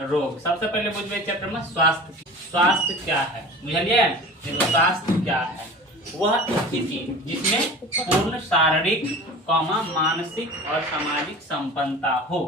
रोग। सबसे पहले बुझे चैप्टर में स्वास्थ्य। स्वास्थ्य क्या है बुझलिए? स्वास्थ्य क्या है? वह स्थिति जिसमें पूर्ण शारीरिक मानसिक और सामाजिक संपन्नता हो,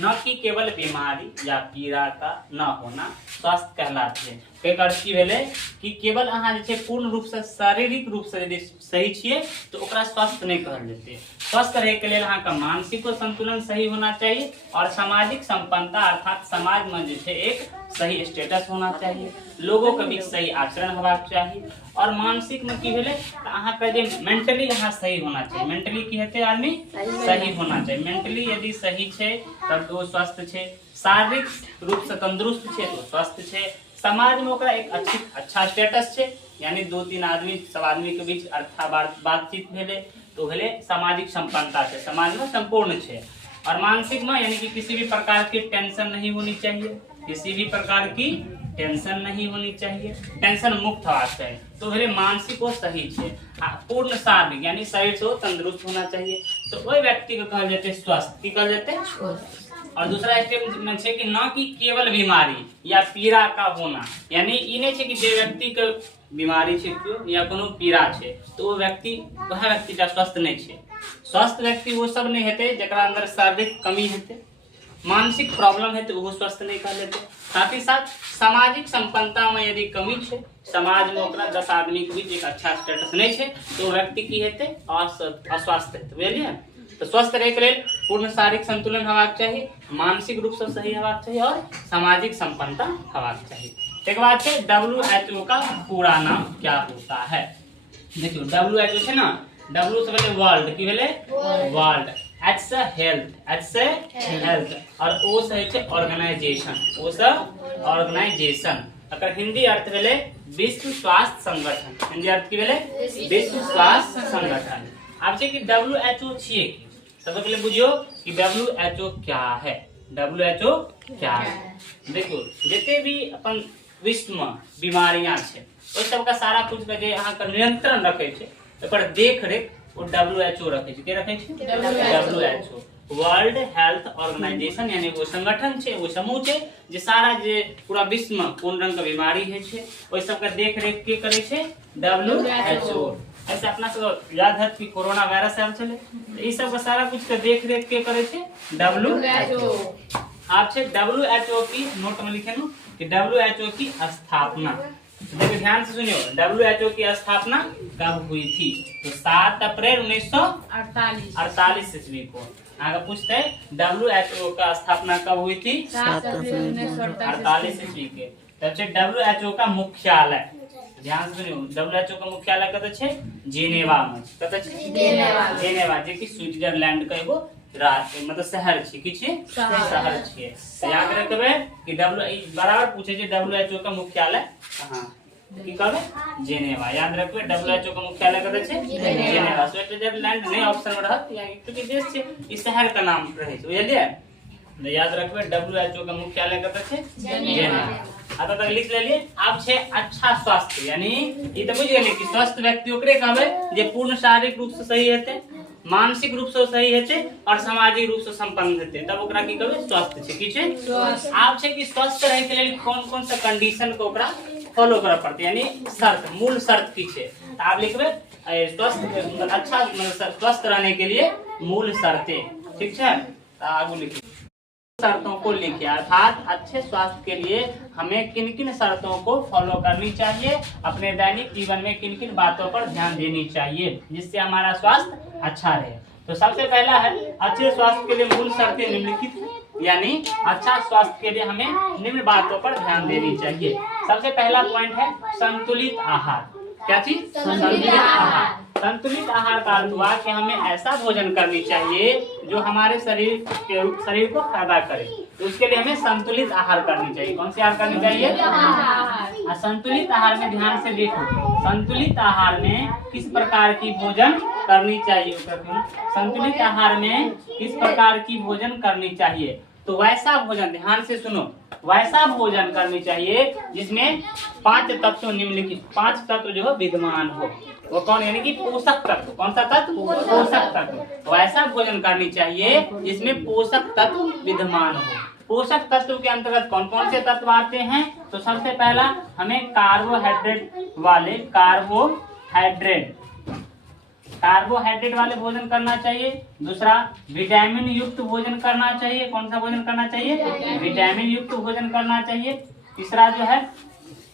न कि केवल बीमारी या पीड़ा का न होना स्वास्थ्य कहलाते हैं। एक अर्थ की भेले कि केवल अहाँ जे छै पूर्ण रूप से शारीरिक रूप से यदि सही छिए तो ओकरा स्वस्थ नहीं कहल जेतै। स्वस्थ रहे के लिए अहाँ का मानसिक संतुलन सही होना चाहिए और सामाजिक संपन्नता अर्थात समाज में जे छै एक सही स्टेटस होना चाहिए, लोगों के बीच सही आचरण होबाक चाहिए। और मानसिक में की भेले अहाँ के जे मेंटली अहाँ सही होना चाहिए। मेंटली की हेतै आदमी सही होना चाहिए। मेंटली यदि सही छै तब तो स्वस्थ छै। शारीरिक रूप से तंदुरुस्त छै तो स्वस्थ छै। समाज में ओकरा एक अच्छा स्टेटस छै, यानी 2-3 आदमी सब आदमी के बीच अच्छा बातचीत भेले तो भेले सामाजिक संपन्नता छै, समाज में संपूर्ण छै। और मानसिक में यानी कि किसी भी प्रकार की टेंशन नहीं होनी चाहिए, किसी भी प्रकार की टेंशन नहीं होनी चाहिए, टेंशन मुक्त होना चाहिए तो भेले मानसिक वो सही है। पूर्ण शारीरिक यानी शरीर से तंदुरुस्त होना चाहिए तो वही व्यक्ति को कहल जाते स्वस्थ। की कहल जाते? और दूसरा स्टेप में छे कि न कि केवल बीमारी या पीड़ा का होना, यानी ई नहीं छे कि जे व्यक्ति के बीमारी छे या कोनो पीड़ा छे तो वो व्यक्ति वह व्यक्ति स्वस्थ नहीं छे। स्वस्थ व्यक्ति वो सब नहीं हेते जकरा अंदर शारीरिक कमी हेते, मानसिक प्रॉब्लम है तो वो स्वस्थ नहीं कर लेते। साथ ही साथ सामाजिक संपन्नता में यदि कमी है, समाज में ओकरा 10 आदमी के बीच एक अच्छा स्टेटस नहीं है तो व्यक्ति की हेते अस्वस्थ हेते। बुझलिए? तो स्वस्थ रहे के लिए पूर्ण शारीरिक संतुलन होबाक चाहिए, मानसिक रूप से सही होबाक चाहिए और सामाजिक संपन्नता होबाक चाहिए। एक बात है WHO का पूरा नाम क्या होता है? देखियो WHO है ना, W से पहले वर्ल्ड की भेले वर्ल्ड, H से हेल्थ और O से है ऑर्गेनाइजेशन, O से ऑर्गेनाइजेशन। अगर हिंदी अर्थ भेले विश्व स्वास्थ्य संगठन। हिंदी अर्थ की भेले विश्व स्वास्थ्य संगठन। आब छै कि WHO छिए कि सबसे पहले बुझियो कि WHO क्या है। WHO क्या है? देखियो जते भी अपन विश्व में बीमारियां छै ओइ सब का सारा कुछ के जे अहाँ के नियंत्रण रखे छै ओकर देख रेख वो WHO रखे छै। के रखे छै? WHO वर्ल्ड हेल्थ ऑर्गेनाइजेशन, यानी वो संगठन छै, वो समूह छै जे सारा जे पूरा विश्व में कोन रंग के बीमारी है छै ओइ सब के देख रेख के करे छै WHO। ऐसे अपना सब याद है कि कोरोना वायरस आयल छले तो ई सब का सारा कुछ के देख रेख के करे छै WHO। आप छै WHO की नोट में लिखे नु कि WHO की स्थापना। देखिए ध्यान से सुनियो, WHO की स्थापना कब हुई थी? तो 7 अप्रैल 1948 ईस्वी को। आगे पूछते हैं WHO का स्थापना कब हुई थी? 7 अप्रैल 1948 ईस्वी के। तब से WHO का मुख्यालय, ध्यान से सुनियो, WHO का मुख्यालय कत छे? जेनेवा में। कत छे? जेनेवा जे कि स्विट्जरलैंड का एगो मतलब शहर छे। कि छे? शहर छे। याद रखबे कि बराबर पूछे छे WHO का मुख्यालय कहां? की कहबे? जेनेवा। याद रखबे WHO का मुख्यालय कत छे? जेनेवा। स्विट्जरलैंड नहीं ऑप्शन में रहत क्योंकि देश छे ई शहर का नाम रहे छे। बुझलिए? तो याद रखबे WHO का मुख्यालय कत छे? जेनेवा। आता तक लिख लेलिए। अब छे अच्छा स्वास्थ्य, यानी ई त बुझ गेलिए कि स्वस्थ व्यक्ति ओकरे कहबे जे पूर्ण शारीरिक रूप से सही हेते, मानसिक रूप से सही हेते और सामाजिक रूप से संपन्न हेते, तब ओकरा की कहबे? स्वस्थ छे। की छे? स्वस्थ। आब छे कि स्वस्थ रहे के लिए कौन-कौन सा कंडीशन को ओकरा फॉलो करे पड़ते, यानी शर्त, मूल शर्त की छे। त आप लिखबे स्वस्थ अच्छा स्वस्थ रहने के लिए मूल शर्तें। ठीक है? आगू लिखिए शर्तों को लिखिए, अर्थात अच्छे स्वास्थ्य के लिए हमें किन किन शर्तों को फॉलो करनी चाहिए, अपने दैनिक जीवन में किन किन बातों पर ध्यान देनी चाहिए जिससे हमारा स्वास्थ्य अच्छा रहे। तो सबसे पहला है अच्छे स्वास्थ्य के लिए मूल शर्तें निम्नलिखित, यानी अच्छा स्वास्थ्य के लिए हमें निम्न बातों पर ध्यान देनी चाहिए। सबसे पहला पॉइंट है संतुलित आहार। क्या चीज? संतुलित आहार। संतुलित आहार का अर्थ हुआ कि हमें ऐसा भोजन करनी चाहिए जो हमारे शरीर को फायदा करे। तो उसके लिए हमें संतुलित आहार करनी चाहिए। कौन सी आहार करनी चाहिए? संतुलित आहार में ध्यान से देखो, संतुलित आहार में किस प्रकार की भोजन करनी चाहिए? संतुलित आहार में किस प्रकार की भोजन करनी चाहिए? तो वैसा भोजन, ध्यान से सुनो, वैसा भोजन करनी चाहिए जिसमें 5 तत्व निम्नलिखित 5 तत्व जो है विद्यमान हो। वो कौन? यानी कि पोषक तत्व। कौन सा तत्व? पोषक तत्व। वैसा भोजन करनी चाहिए जिसमें पोषक तत्व विद्यमान हो। पोषक तत्व के अंतर्गत कौन कौन से तत्व आते हैं? तो सबसे पहला हमें कार्बोहाइड्रेट वाले भोजन करना चाहिए। दूसरा विटामिन युक्त भोजन करना चाहिए। कौन सा भोजन करना चाहिए? विटामिन युक्त भोजन करना चाहिए। तीसरा जो है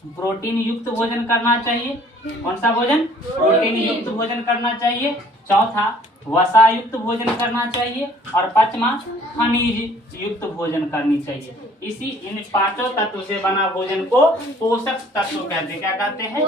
प्रोटीन युक्त भोजन करना चाहिए। कौन सा भोजन? प्रोटीन युक्त भोजन करना चाहिए। चौथा वसा युक्त भोजन करना चाहिए। और पांचवा खनिज युक्त भोजन करनी चाहिए। इन पांचों तत्व से बना भोजन को पोषक तत्व कहते हैं। क्या कहते हैं?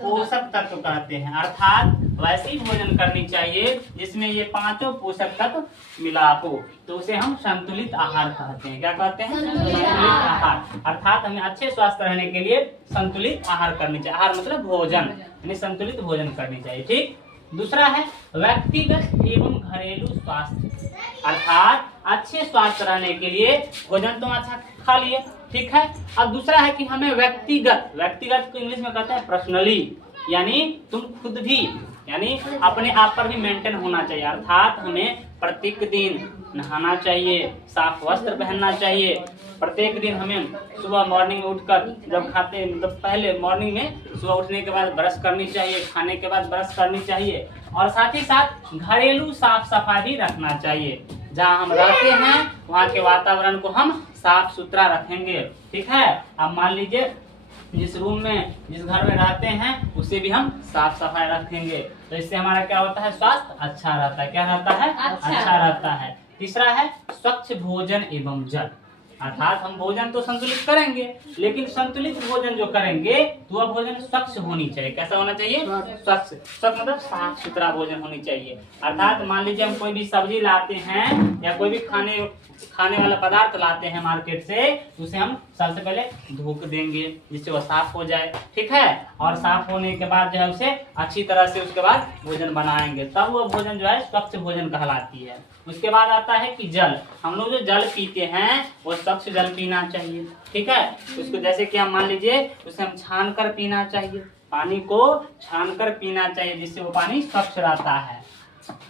पोषक तत्व कहते हैं। अर्थात वैसी भोजन करनी चाहिए जिसमें ये पांचों पोषक तत्व मिला हो, तो उसे हम संतुलित आहार कहते हैं। क्या कहते हैं? संतुलित आहार। अर्थात हमें अच्छे स्वास्थ्य रहने के लिए संतुलित आहार करनी चाहिए। आहार मतलब भोजन, यानी संतुलित भोजन करनी चाहिए। ठीक। दूसरा है व्यक्तिगत एवं घरेलू स्वास्थ्य। अर्थात अच्छे स्वास्थ्य रहने के लिए भोजन तो अच्छा खा लिए, ठीक है। अब दूसरा है कि हमें व्यक्तिगत को इंग्लिश में कहते हैं पर्सनली, यानी तुम खुद भी, यानी अपने आप पर भी मेंटेन होना चाहिए। अर्थात हमें प्रत्येक दिन नहाना चाहिए, साफ वस्त्र पहनना चाहिए। प्रत्येक दिन हमें सुबह मॉर्निंग में उठकर जब खाते मतलब पहले मॉर्निंग में सुबह उठने के बाद ब्रश करनी चाहिए, खाने के बाद ब्रश करनी चाहिए। और साथ ही साथ घरेलू साफ सफाई भी रखना चाहिए। जहाँ हम रहते हैं वहाँ के वातावरण को हम साफ सुथरा रखेंगे, ठीक है। अब मान लीजिए जिस रूम में जिस घर में रहते हैं उसे भी हम साफ सफाई रखेंगे, तो इससे हमारा क्या होता है? स्वास्थ्य अच्छा रहता है। क्या रहता है? अच्छा रहता है। तीसरा है स्वच्छ भोजन एवं जल। अर्थात हम भोजन तो संतुलित करेंगे, लेकिन संतुलित भोजन जो करेंगे तो वह भोजन स्वच्छ होनी चाहिए। कैसा होना चाहिए? स्वच्छ मतलब साफ सुथरा भोजन होनी चाहिए। अर्थात मान लीजिए हम कोई भी सब्जी लाते हैं या कोई भी खाने वाला पदार्थ लाते हैं मार्केट से, उसे हम सबसे पहले धो देंगे जिससे वो साफ हो जाए, ठीक है। और साफ होने के बाद जो है उसे अच्छी तरह से उसके बाद भोजन बनाएंगे, तब वो भोजन जो है स्वच्छ भोजन कहलाती है। उसके बाद आता है कि जल। हम लोग जो जल पीते हैं वो स्वच्छ जल पीना चाहिए, ठीक है। उसको जैसे कि हम मान लीजिए उसे हम छान कर पीना चाहिए, पानी को छान कर पीना चाहिए जिससे वो पानी स्वच्छ रहता है,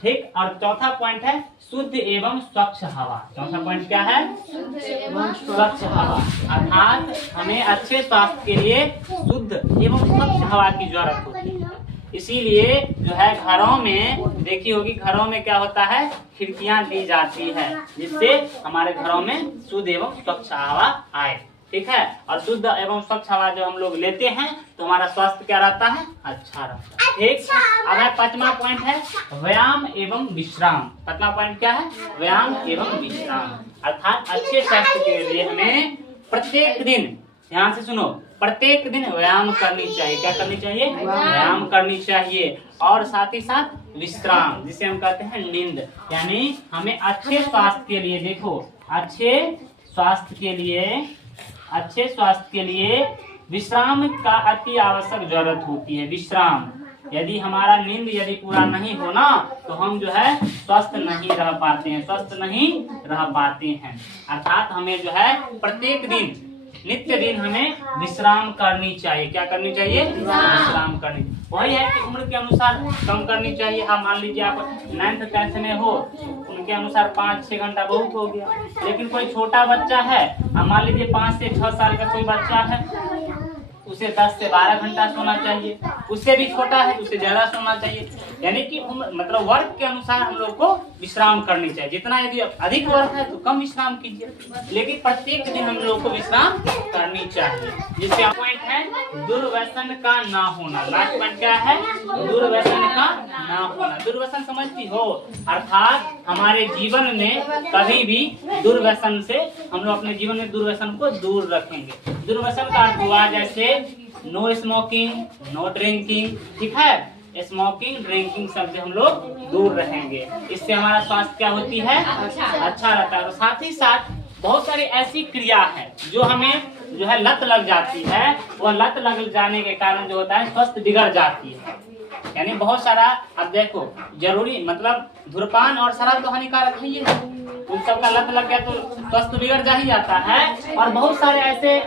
ठीक। और चौथा पॉइंट है शुद्ध एवं स्वच्छ हवा। चौथा पॉइंट क्या है? स्वच्छ हवा। अर्थात हमें अच्छे स्वास्थ्य के लिए शुद्ध एवं स्वच्छ हवा की जरूरत होती है। इसीलिए जो है घरों में देखी होगी, घरों में क्या होता है? खिड़कियां दी जाती है जिससे हमारे घरों में शुद्ध एवं स्वच्छ हवा आए, ठीक है। और शुद्ध एवं स्वच्छ हवा जो हम लोग लेते हैं तो हमारा स्वास्थ्य क्या रहता है? अच्छा रहता है, ठीक। अब है पांचवा पॉइंट है व्यायाम एवं विश्राम। पांचवा पॉइंट क्या है? व्यायाम एवं विश्राम। अर्थात अच्छे स्वास्थ्य के लिए हमें प्रत्येक दिन, ध्यान से सुनो, प्रत्येक दिन व्यायाम करनी चाहिए। क्या करनी चाहिए? व्यायाम करनी चाहिए। और साथ ही साथ विश्राम, जिसे हम कहते हैं नींद, यानी हमें अच्छे स्वास्थ्य के लिए, देखो अच्छे स्वास्थ्य के लिए विश्राम का अति आवश्यक जरूरत होती है। विश्राम, यदि हमारा नींद यदि पूरा नहीं होना तो हम जो है स्वस्थ नहीं रह पाते हैं, अर्थात हमें जो है प्रत्येक दिन, नित्य दिन हमें विश्राम करनी चाहिए। क्या करनी चाहिए? विश्राम करनी। वही है कि उम्र के अनुसार कम करनी चाहिए। आप मान लीजिए आप 9th 10th में हो, उनके अनुसार 5-6 घंटा बहुत हो गया। लेकिन कोई छोटा बच्चा है, मान लीजिए 5 से 6 साल का कोई बच्चा है, उसे 10 से 12 घंटा सोना चाहिए। उससे भी छोटा है उसे ज्यादा सोना चाहिए। यानी कि मतलब वर्क के अनुसार हम लोग को विश्राम करनी चाहिए। जितना यदि अधिक वर्क है तो कम विश्राम कीजिए, लेकिन प्रत्येक दिन हम लोग को विश्राम करनी चाहिए। जिसका पॉइंट है दुर्व्यसन का ना होना। लास्ट पॉइंट क्या है? दुर्व्यसन का ना होना। दुर्व्यसन समझती हो? अर्थात हमारे जीवन में कभी भी दुर्व्यसन से हम लोग अपने जीवन में दुर्व्यसन को दूर रखेंगे। दुर्व्यसन का अर्थ हुआ जैसे नो स्मोकिंग, नो ड्रिंकिंग, ठीक है। स्मोकिंग ड्रिंकिंग सबसे हम लोग दूर रहेंगे, इससे हमारा स्वास्थ्य क्या होती है? अच्छा रहता है। और साथ ही साथ बहुत सारी ऐसी क्रिया है जो हमें जो है लत लग जाती है, वह लत लग जाने के कारण जो होता है स्वास्थ्य बिगड़ जाती है। यानी बहुत सारा, अब देखो जरूरी मतलब धूम्रपान और शराब तो हानिकारक है, उन सब का लत लग गया तो स्वास्थ्य बिगड़ जा ही जाता है। और बहुत सारे ऐसे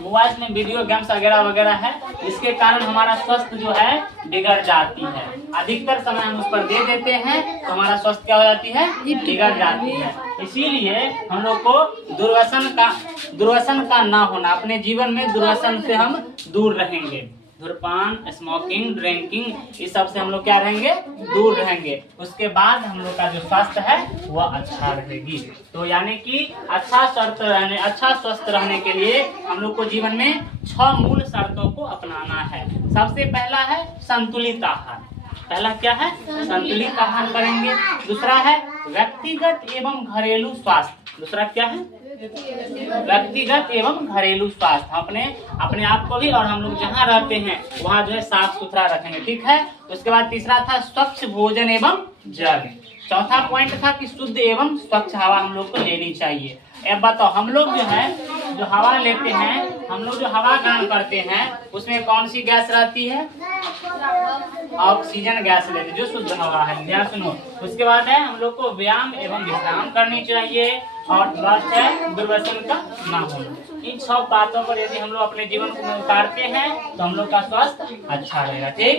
मोबाइल में वीडियो गेम्स वगैरह वगैरह है, इसके कारण हमारा स्वास्थ्य जो है बिगड़ जाती है। अधिकतर समय हम उस पर दे देते हैं तो हमारा स्वास्थ्य क्या हो जाती है, बिगड़ जाती है। इसीलिए हम लोग को दुर्व्यसन का ना होना, अपने जीवन में दुर्व्यसन से हम दूर रहेंगे। धूम्रपान, स्मोकिंग, ड्रिंकिंग, इस सब से हम लोग क्या रहेंगे, दूर रहेंगे। उसके बाद हम लोग का जो स्वास्थ्य है वह अच्छा रहेगी। तो यानी कि अच्छा स्वस्थ रहने के लिए हम लोग को जीवन में 6 मूल शर्तों को अपनाना है। सबसे पहला है संतुलित आहार। पहला क्या है, संतुलित आहार करेंगे। दूसरा है व्यक्तिगत एवं घरेलू स्वास्थ्य। दूसरा क्या है, व्यक्तिगत एवं घरेलू स्वास्थ्य। अपने आप को भी और हम लोग जहाँ रहते हैं वहाँ जो है साफ सुथरा रखेंगे, ठीक है। उसके बाद तीसरा था स्वच्छ भोजन एवं जल। चौथा पॉइंट था कि शुद्ध एवं स्वच्छ हवा हम लोग को लेनी चाहिए। अब बताओ, हम लोग जो है जो हवा लेते हैं, हम लोग जो हवा ग्रहण करते हैं उसमें कौन सी गैस रहती है, ऑक्सीजन गैस लेते हैं, जो शुद्ध हवा है। ध्यान सुनो। उसके बाद है हम लोग को व्यायाम एवं विश्राम करनी चाहिए और लास्ट है दुर्व्यसन का ना होना। इन 6 बातों पर यदि हम लोग अपने जीवन को उतारते हैं तो हम लोग का स्वास्थ्य अच्छा रहेगा, ठीक।